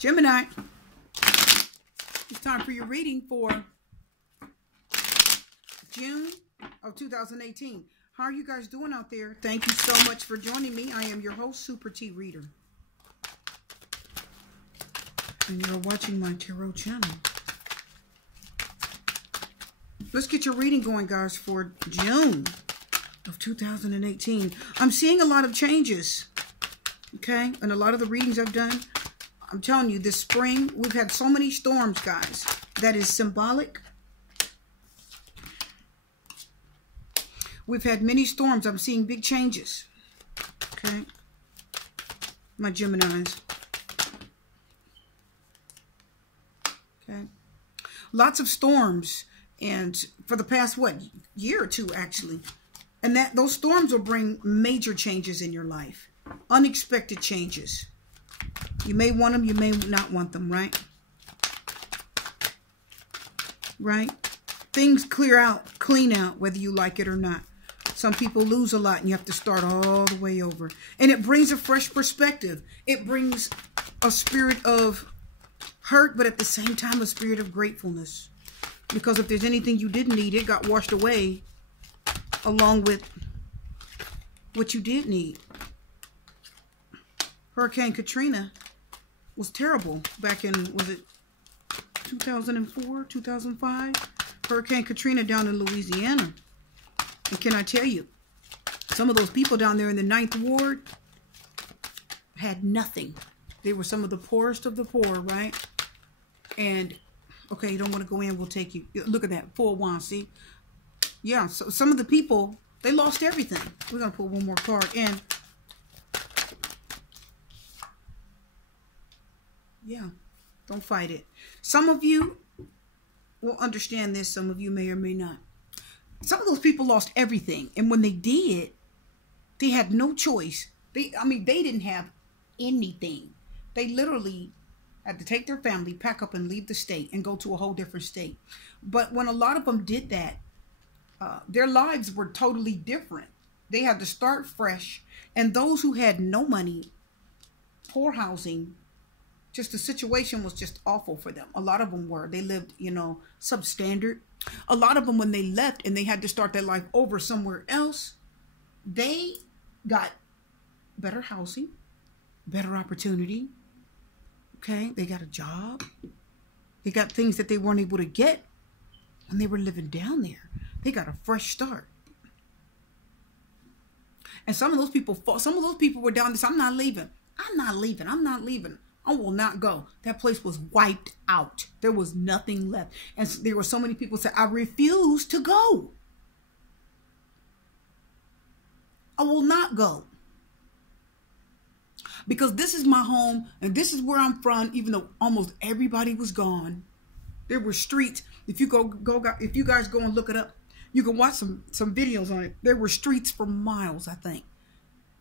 Gemini, it's time for your reading for June of 2018. How are you guys doing out there? Thank you so much for joining me. I am your host, Super T Reader. And you're watching my tarot channel. Let's get your reading going, guys, for June of 2018. I'm seeing a lot of changes, okay? And a lot of the readings I've done, I'm telling you, this spring, we've had so many storms, guys. That is symbolic. We've had many storms. I'm seeing big changes, okay? My Geminis. Okay? Lots of storms. And for the past, what, year or two, actually. And those storms will bring major changes in your life. Unexpected changes. You may want them, you may not want them, right? Right? Things clean out, whether you like it or not. Some people lose a lot and you have to start all the way over. And it brings a fresh perspective. It brings a spirit of hurt, but at the same time, a spirit of gratefulness. Because if there's anything you didn't need, it got washed away along with what you did need. Hurricane Katrina was terrible back in, was it 2004, 2005? Hurricane Katrina down in Louisiana. And can I tell you, some of those people down there in the 9th Ward had nothing. They were some of the poorest of the poor, right? And, okay, you don't want to go in, we'll take you. Look at that, 4 wands, see? Yeah, so some of the people, they lost everything. We're going to pull one more card in. Yeah, don't fight it. Some of you will understand this. Some of you may or may not. Some of those people lost everything. And when they did, they had no choice. They didn't have anything. They literally had to take their family, pack up and leave the state and go to a whole different state. But when a lot of them did that, their lives were totally different. They had to start fresh. And those who had no money, poor housing, just the situation was just awful for them. A lot of them were. They lived, substandard. A lot of them, when they left and they had to start their life over somewhere else, they got better housing, better opportunity. Okay, they got a job. They got things that they weren't able to get when they were living down there. They got a fresh start. And some of those people were down there. I'm not leaving. I'm not leaving. I'm not leaving. I will not go. That place was wiped out. There was nothing left. And there were so many people who said, I refuse to go. I will not go. Because this is my home and this is where I'm from, even though almost everybody was gone. There were streets. If you guys go and look it up, you can watch some videos on it. There were streets for miles, I think.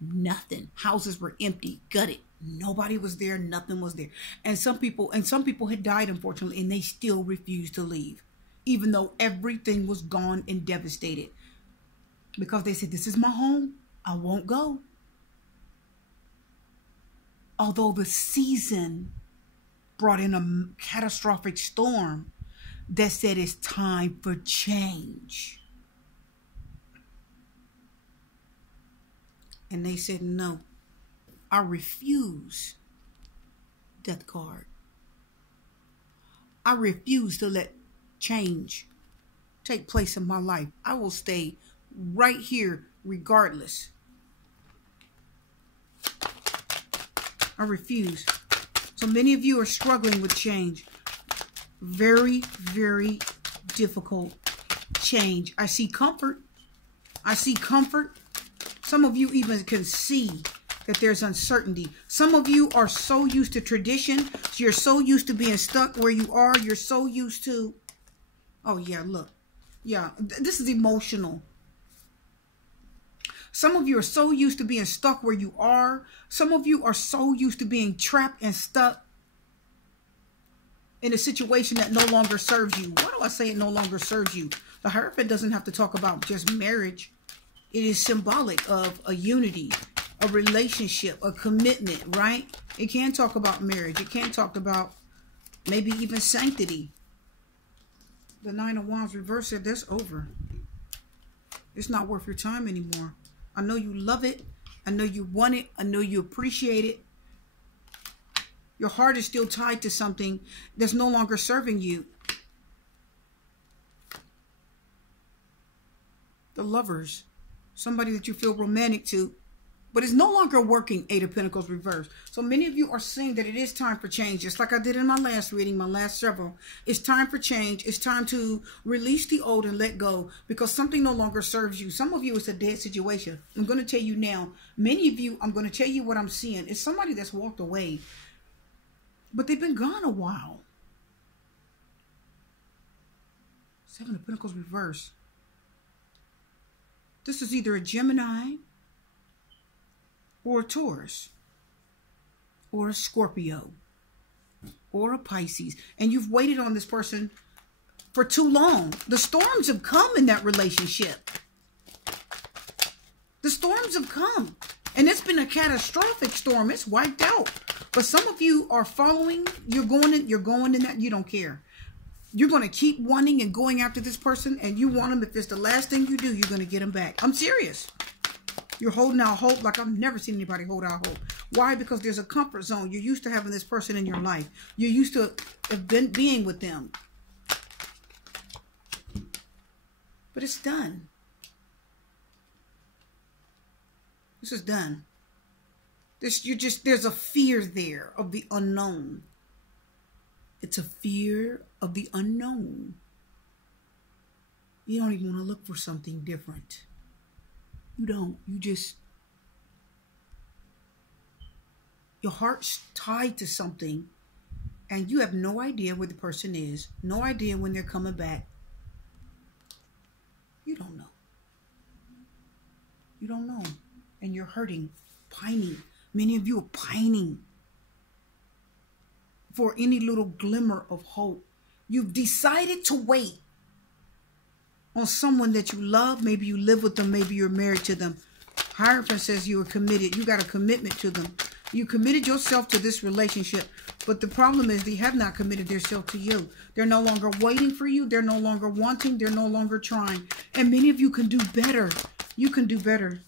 Nothing. Houses were empty, gutted. Nobody was there. Nothing was there. And some people had died, unfortunately, and they still refused to leave, even though everything was gone and devastated. Because they said, this is my home. I won't go. Although the season brought in a catastrophic storm that said it's time for change. And they said, no, I refuse. Death card. I refuse to let change take place in my life. I will stay right here regardless. I refuse. So many of you are struggling with change. Very, very difficult change. I see comfort. I see comfort. Some of you even can see that there's uncertainty. Some of you are so used to tradition. You're so used to being stuck where you are. You're so used to, oh yeah, look. Yeah, this is emotional. Some of you are so used to being stuck where you are. Some of you are so used to being trapped and stuck in a situation that no longer serves you. Why do I say it no longer serves you? The Hierophant doesn't have to talk about just marriage. It is symbolic of a unity. a relationship, a commitment, right? It can talk about marriage. It can talk about maybe even sanctity. The Nine of Wands reverse said that's over. It's not worth your time anymore. I know you love it. I know you want it. I know you appreciate it. Your heart is still tied to something that's no longer serving you. The Lovers. Somebody that you feel romantic to, but it's no longer working. Eight of Pentacles reverse. So many of you are seeing that it is time for change. Just like I did in my last reading, my last several. It's time for change. It's time to release the old and let go, because something no longer serves you. Some of you, it's a dead situation. I'm going to tell you now. Many of you, I'm going to tell you what I'm seeing. It's somebody that's walked away, but they've been gone a while. Seven of Pentacles reverse. This is either a Gemini or a Taurus or a Scorpio or a Pisces. And you've waited on this person for too long. The storms have come in that relationship. The storms have come. And it's been a catastrophic storm. It's wiped out. But some of you are following. You're going in that. You don't care. You're going to keep wanting and going after this person, and you want them. If it's the last thing you do, you're going to get them back. I'm serious. You're holding out hope like I've never seen anybody hold out hope. Why? Because there's a comfort zone. You're used to having this person in your life. You're used to being with them. But it's done. This is done. There's a fear there of the unknown. It's a fear of the unknown. You don't even want to look for something different. You don't. Your heart's tied to something, and you have no idea where the person is. No idea when they're coming back. You don't know. You don't know. And you're hurting, pining. Many of you are pining for any little glimmer of hope. You've decided to wait on someone that you love. Maybe you live with them. Maybe you're married to them. Hierophant says you are committed. You got a commitment to them. You committed yourself to this relationship. But the problem is they have not committed themselves to you. They're no longer waiting for you. They're no longer wanting. They're no longer trying. And many of you can do better. You can do better.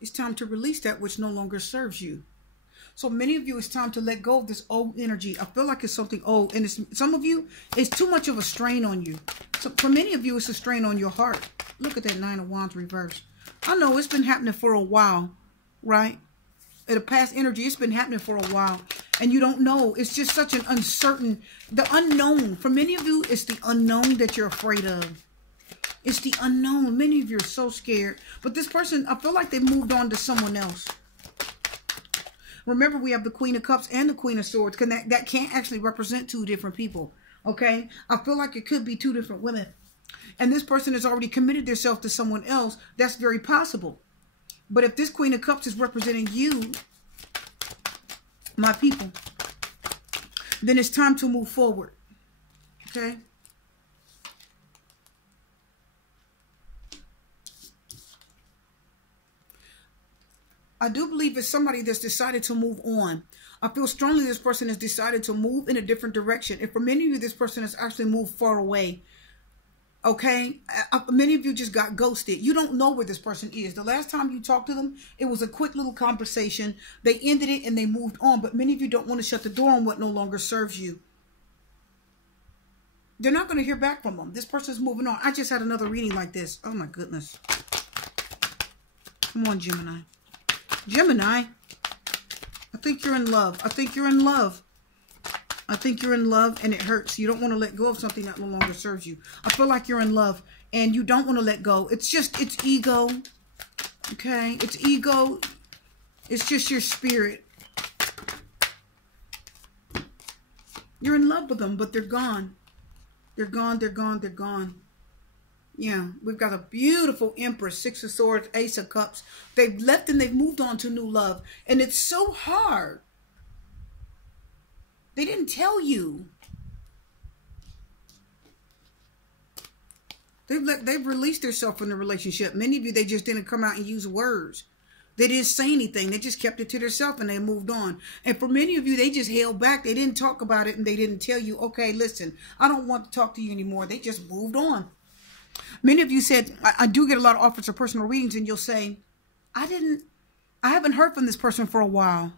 It's time to release that which no longer serves you. So many of you, it's time to let go of this old energy. I feel like it's something old. And some of you, it's too much of a strain on you. So for many of you, it's a strain on your heart. Look at that Nine of Wands reverse. I know it's been happening for a while, right? In the past energy, it's been happening for a while. And you don't know. It's just such an uncertain, the unknown. For many of you, it's the unknown that you're afraid of. It's the unknown. Many of you are so scared. But this person, I feel like they moved on to someone else. Remember, we have the Queen of Cups and the Queen of Swords. That can't actually represent two different people. Okay? I feel like it could be two different women. And this person has already committed themselves to someone else. That's very possible. But if this Queen of Cups is representing you, my people, then it's time to move forward. Okay? I do believe it's somebody that's decided to move on. I feel strongly this person has decided to move in a different direction. And for many of you, this person has actually moved far away. Okay? Many of you just got ghosted. You don't know where this person is. The last time you talked to them, it was a quick little conversation. They ended it and they moved on. But many of you don't want to shut the door on what no longer serves you. They're not going to hear back from them. This person's moving on. I just had another reading like this. Oh my goodness. Come on, Gemini. Gemini, I think you're in love. I think you're in love. I think you're in love and it hurts. You don't want to let go of something that no longer serves you. I feel like you're in love and you don't want to let go. It's ego. Okay? It's ego. It's just your spirit. You're in love with them, but they're gone. They're gone, they're gone, they're gone. Yeah, we've got a beautiful Empress, Six of Swords, Ace of Cups. They've left and they've moved on to new love. And it's so hard. They didn't tell you. They've released themselves from the relationship. Many of you, they just didn't come out and use words. They didn't say anything. They just kept it to themselves and they moved on. And for many of you, they just held back. They didn't talk about it and they didn't tell you, okay, listen, I don't want to talk to you anymore. They just moved on. Many of you said, I do get a lot of offers for personal readings, and you'll say, I haven't heard from this person for a while.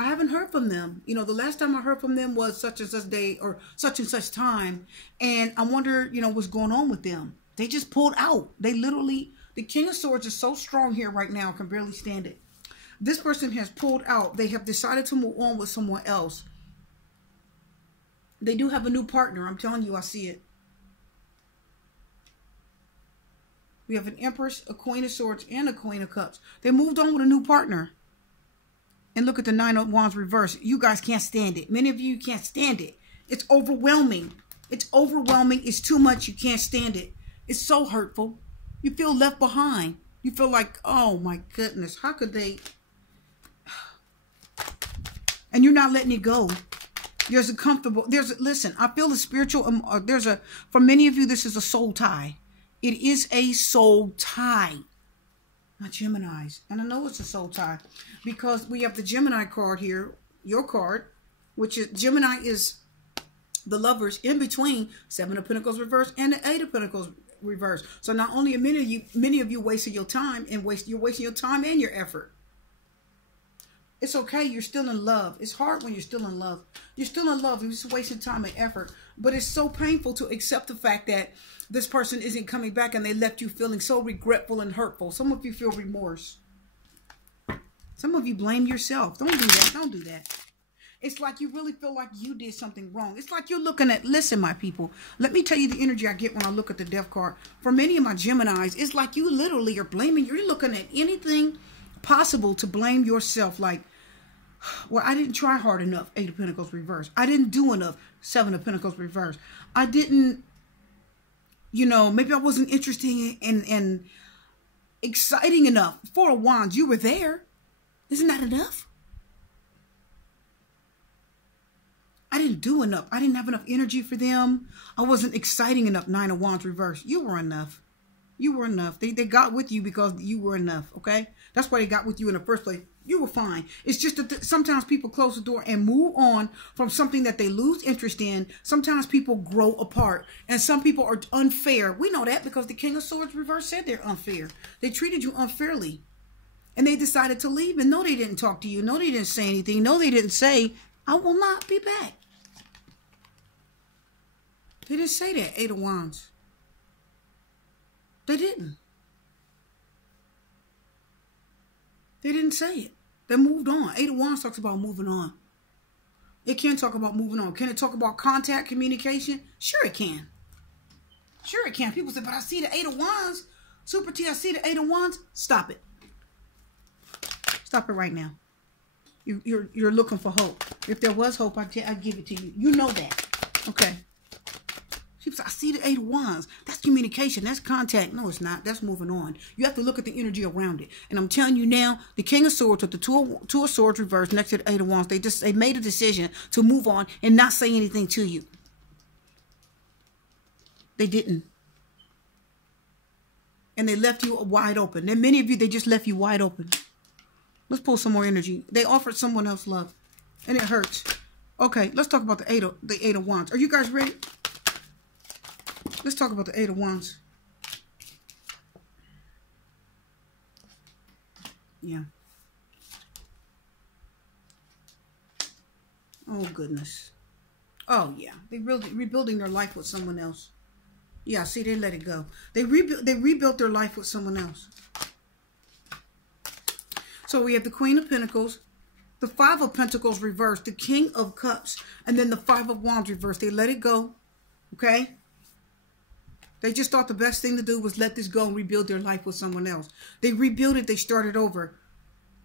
I haven't heard from them. You know, the last time I heard from them was such and such day or such and such time. And I wonder, you know, what's going on with them. They just pulled out. They literally, the King of Swords is so strong here right now, I can barely stand it. This person has pulled out. They have decided to move on with someone else. They do have a new partner. I'm telling you, I see it. We have an Empress, a Queen of Swords, and a Queen of Cups. They moved on with a new partner. And look at the Nine of Wands reverse. You guys can't stand it. Many of you can't stand it. It's overwhelming. It's overwhelming. It's too much. You can't stand it. It's so hurtful. You feel left behind. You feel like, oh my goodness, how could they? And you're not letting it go. There's a comfortable, listen, I feel the spiritual, for many of you, this is a soul tie. It is a soul tie. My Geminis. And I know it's a soul tie because we have the Gemini card here, your card, which is Gemini is the lovers in between Seven of Pentacles reverse and the Eight of Pentacles reverse. So not only are many of you wasting your time and you're wasting your time and your effort. It's okay. You're still in love. It's hard when you're still in love. You're still in love. You're just wasting time and effort. But it's so painful to accept the fact that this person isn't coming back and they left you feeling so regretful and hurtful. Some of you feel remorse. Some of you blame yourself. Don't do that. Don't do that. It's like you really feel like you did something wrong. It's like you're looking at, listen, my people, let me tell you the energy I get when I look at the Death card. For many of my Geminis, it's like you literally are blaming, you're looking at anything possible to blame yourself. Like, well, I didn't try hard enough. Eight of Pentacles reverse. I didn't do enough. Seven of Pentacles reverse. I didn't, you know, maybe I wasn't interesting and exciting enough. Four of Wands, you were there. Isn't that enough? I didn't do enough. I didn't have enough energy for them. I wasn't exciting enough. Nine of Wands reverse. You were enough. You were enough. They got with you because you were enough, okay? That's why they got with you in the first place. You were fine. It's just that sometimes people close the door and move on from something that they lose interest in. Sometimes people grow apart. And some people are unfair. We know that because the King of Swords reverse said they're unfair. They treated you unfairly. And they decided to leave. And no, they didn't talk to you. No, they didn't say anything. No, they didn't say, I will not be back. They didn't say that. Eight of Wands. They didn't. They didn't say it. They moved on. Eight of Wands talks about moving on. It can talk about moving on. Can it talk about contact, communication? Sure it can. Sure it can. People say, but I see the Eight of Wands. Super T, I see the Eight of Wands. Stop it. Stop it right now. You're looking for hope. If there was hope, I'd give it to you. You know that. Okay. I see the Eight of Wands. That's communication. That's contact. No, it's not. That's moving on. You have to look at the energy around it. And I'm telling you now, the King of Swords with the Two of Swords reversed next to the Eight of Wands, they made a decision to move on and not say anything to you. They didn't. And they left you wide open. And many of you, they just left you wide open. Let's pull some more energy. They offered someone else love. And it hurts. Okay, let's talk about the Eight of Wands. Are you guys ready? Let's talk about the Eight of Wands. Yeah. Oh, goodness. Oh, yeah. They rebuilding their life with someone else. Yeah, see, they let it go. They rebuilt their life with someone else. So we have the Queen of Pentacles, the Five of Pentacles reversed, the King of Cups, and then the Five of Wands reversed. They let it go. Okay? They just thought the best thing to do was let this go and rebuild their life with someone else. They rebuilt it. They started over.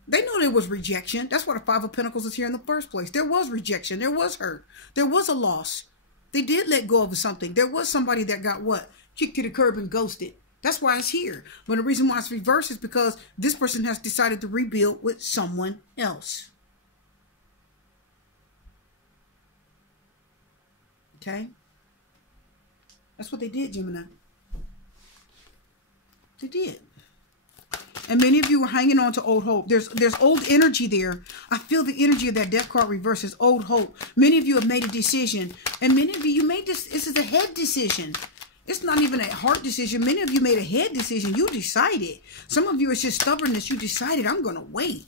They know there was rejection. That's why the Five of Pentacles is here in the first place. There was rejection. There was hurt. There was a loss. They did let go of something. There was somebody that got what? Kicked to the curb and ghosted. That's why it's here. But the reason why it's reversed is because this person has decided to rebuild with someone else. Okay? That's what they did, Gemini. They did. And many of you are hanging on to old hope. There's old energy there. I feel the energy of that death card reverse is old hope. Many of you have made a decision. And many of you made this is a head decision. It's not even a heart decision. Many of you made a head decision. You decided. Some of you, it's just stubbornness. You decided, I'm going to wait.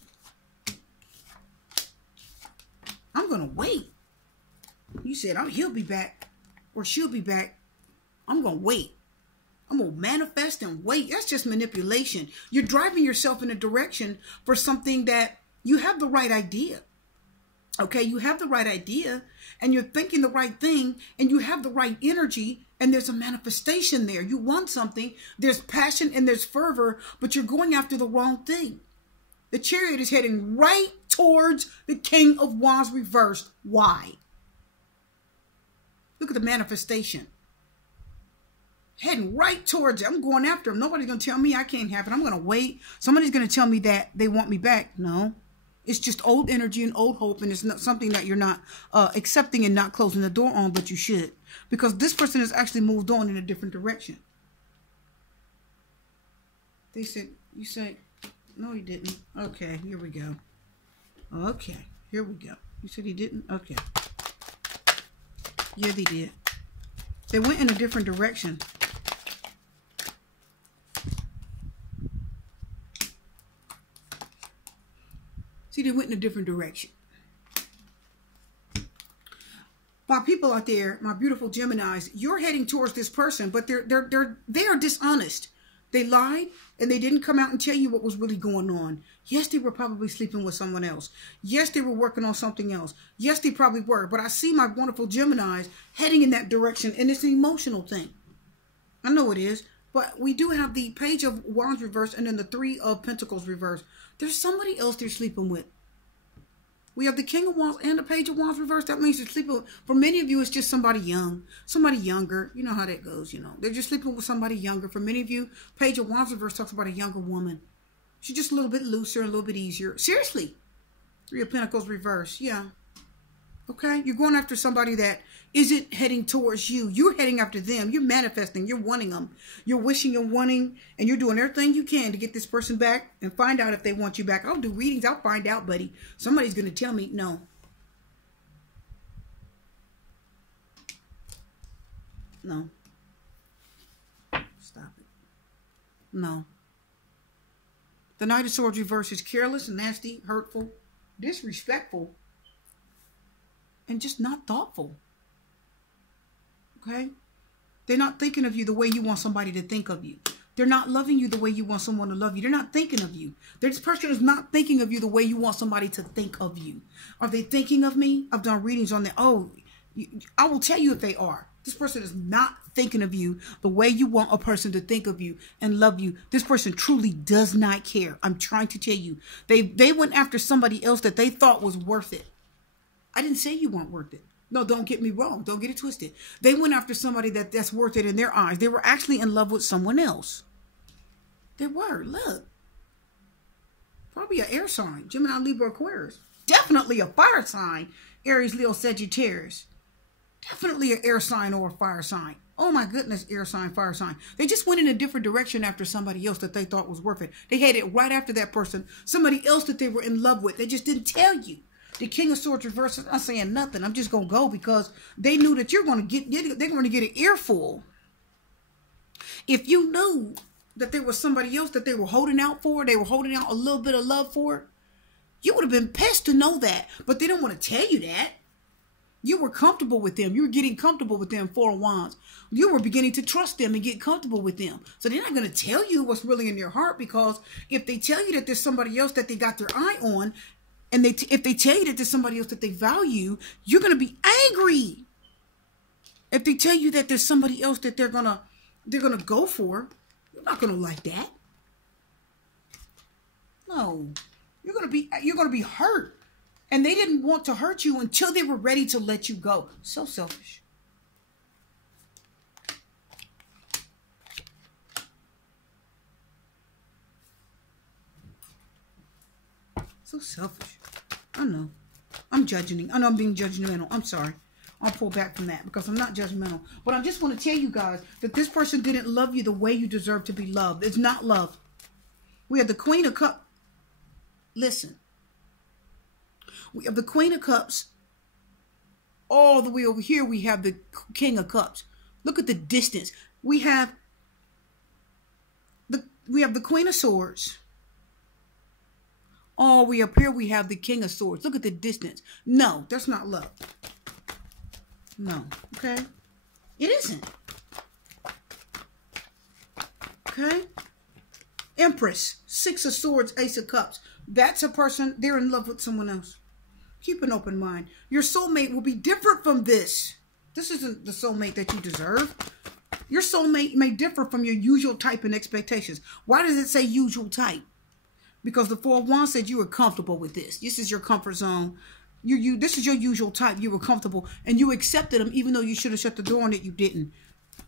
I'm going to wait. You said, he'll be back. Or she'll be back. I'm going to wait. I'm going to manifest and wait. That's just manipulation. You're driving yourself in a direction for something that you have the right idea. Okay, you have the right idea and you're thinking the right thing and you have the right energy and there's a manifestation there. You want something. There's passion and there's fervor, but you're going after the wrong thing. The Chariot is heading right towards the King of Wands reversed. Why? Look at the manifestation. Heading right towards it. I'm going after him. Nobody's going to tell me I can't have it. I'm going to wait. Somebody's going to tell me that they want me back. No. It's just old energy and old hope. And it's not something that you're not accepting and not closing the door on, but you should. Because this person has actually moved on in a different direction. They said, you said, no, he didn't. Okay, here we go. Okay, here we go. You said he didn't? Okay. Yeah, they did. They went in a different direction. See, they went in a different direction. My people out there, my beautiful Geminis, you're heading towards this person, but they are dishonest. They lied and they didn't come out and tell you what was really going on. Yes, they were probably sleeping with someone else. Yes, they were working on something else. Yes, they probably were. But I see my wonderful Geminis heading in that direction, and it's an emotional thing. I know it is. But we do have the Page of Wands reverse and then the Three of Pentacles reverse. There's somebody else they're sleeping with. We have the King of Wands and the Page of Wands reverse. That means they're sleeping with, for many of you, it's just somebody young, somebody younger. You know how that goes, you know. They're just sleeping with somebody younger. For many of you, Page of Wands reverse talks about a younger woman. She's just a little bit looser, a little bit easier. Seriously. Three of Pentacles reverse. Yeah. Okay? You're going after somebody that isn't heading towards you. You're heading after them. You're manifesting. You're wanting them. You're wishing and wanting, and you're doing everything you can to get this person back and find out if they want you back. I'll do readings. I'll find out, buddy. Somebody's going to tell me no. No. Stop it. No. The Knight of Swords reverse is careless, nasty, hurtful, disrespectful, and just not thoughtful. Okay? They're not thinking of you the way you want somebody to think of you. They're not loving you the way you want someone to love you. They're not thinking of you. This person is not thinking of you the way you want somebody to think of you. Are they thinking of me? I've done readings on that. Oh, I will tell you if they are. This person is not thinking of you the way you want a person to think of you and love you. This person truly does not care. I'm trying to tell you. They went after somebody else that they thought was worth it. I didn't say you weren't worth it. No, don't get me wrong. Don't get it twisted. They went after somebody that's worth it in their eyes. They were actually in love with someone else. They were. Look. Probably an air sign. Gemini, Libra, Aquarius. Definitely a fire sign. Aries, Leo, Sagittarius. Definitely an air sign or a fire sign. Oh my goodness, air sign, fire sign. They just went in a different direction after somebody else that they thought was worth it. They headed right after that person. Somebody else that they were in love with. They just didn't tell you. The King of Swords reverse is not saying nothing. I'm just going to go because they knew that you're going to they're going to get an earful. If you knew that there was somebody else that they were holding out for, they were holding out a little bit of love for, you would have been pissed to know that. But they don't want to tell you that. You were comfortable with them. You were getting comfortable with them, Four of Wands. You were beginning to trust them and get comfortable with them. So they're not going to tell you what's really in their heart, because if they tell you that there's somebody else that they got their eye on, and if they tell you that there's somebody else that they value, you're going to be angry. If they tell you that there's somebody else that they're gonna go for, you're not going to like that. No, you're going to be hurt. And they didn't want to hurt you until they were ready to let you go. So selfish. So selfish. I know. I'm judging. I know I'm being judgmental. I'm sorry. I'll pull back from that because I'm not judgmental. But I just want to tell you guys that this person didn't love you the way you deserve to be loved. It's not love. We have the Queen of Cups. Listen. We have the Queen of Cups. All the way over here, we have the King of Cups. Look at the distance. We have the Queen of Swords. All the way up here, we have the King of Swords. Look at the distance. No, that's not love. No, okay? It isn't. Okay? Empress, Six of Swords, Ace of Cups. That's a person, they're in love with someone else. Keep an open mind. Your soulmate will be different from this. This isn't the soulmate that you deserve. Your soulmate may differ from your usual type and expectations. Why does it say usual type? Because the Four of Wands said you were comfortable with this. This is your comfort zone. This is your usual type. You were comfortable and you accepted them even though you should have shut the door on it. You didn't.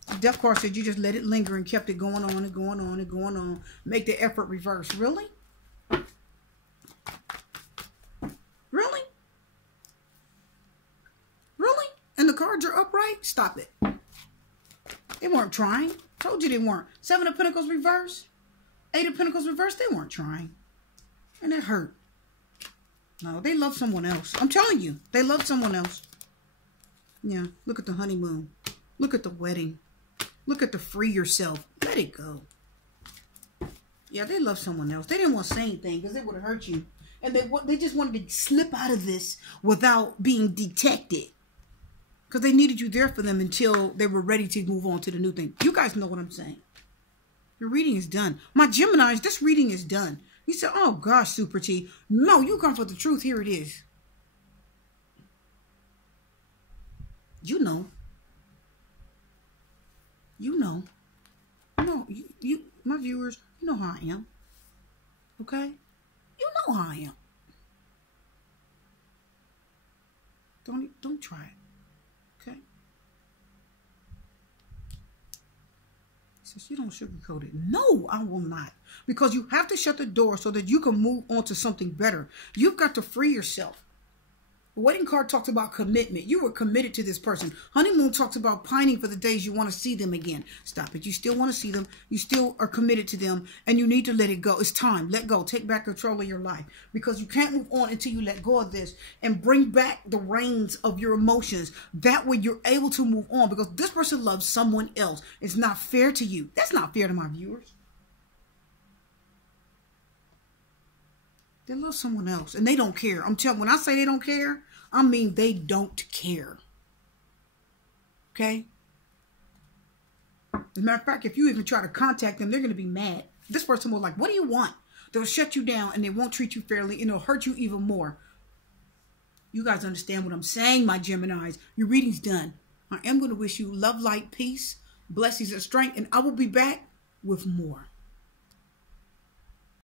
The Death card said you just let it linger and kept it going on and going on and going on. Make the effort reverse. Really? Really? Really? And the cards are upright? Stop it. They weren't trying. Told you they weren't. Seven of Pentacles reverse. Eight of Pentacles reverse. They weren't trying. And it hurt. No, they love someone else. I'm telling you. They love someone else. Yeah. Look at the honeymoon. Look at the wedding. Look at the free yourself. Let it go. Yeah, they love someone else. They didn't want to say anything because it would have hurt you. And they just wanted to slip out of this without being detected. Because they needed you there for them until they were ready to move on to the new thing. You guys know what I'm saying. Your reading is done. My Geminis, this reading is done. You said, oh gosh, Super T. No, you come for the truth. Here it is. You know. You know. No, you, my viewers, you know how I am. Okay? You know how I am. Don't try it. Okay? Says you don't sugarcoat it. No, I will not. Because you have to shut the door so that you can move on to something better. You've got to free yourself. The wedding card talks about commitment. You were committed to this person. Honeymoon talks about pining for the days you want to see them again. Stop it. You still want to see them. You still are committed to them. And you need to let it go. It's time. Let go. Take back control of your life. Because you can't move on until you let go of this. And bring back the reins of your emotions. That way you're able to move on. Because this person loves someone else. It's not fair to you. That's not fair to my viewers. They love someone else. And they don't care. I'm telling you, when I say they don't care, I mean they don't care. Okay? As a matter of fact, if you even try to contact them, they're going to be mad. This person will like, what do you want? They'll shut you down and they won't treat you fairly and it'll hurt you even more. You guys understand what I'm saying, my Geminis. Your reading's done. I am going to wish you love, light, peace, blessings, and strength. And I will be back with more.